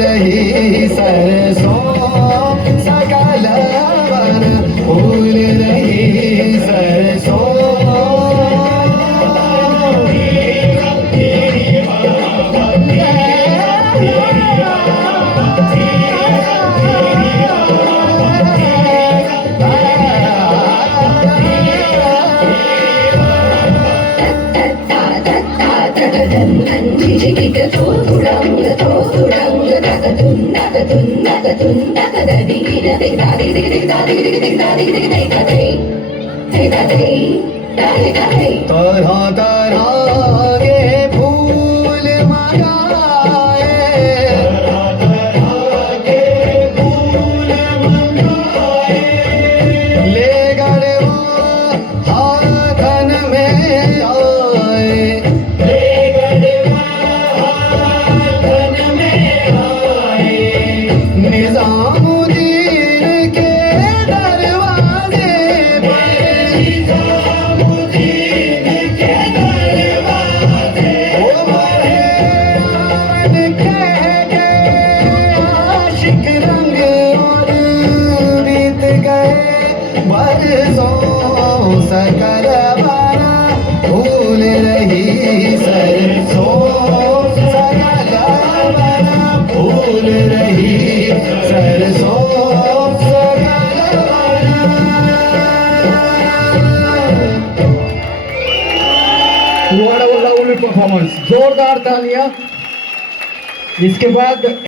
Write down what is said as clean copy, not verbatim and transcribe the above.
रही सरसों सकल वन फूल रही सरसों तरह तरह के फूल मंगाए ले गए वो हाथन में आए निजामुद्दीन के दरवाजे ओ बड़े आवन कह गए आशिक रंग और बीत गए बरसों सकल बना भूल रही सरसों सकल बना भूल रही सरसों सकल परफॉर्मेंस जोरदार तालियां। इसके बाद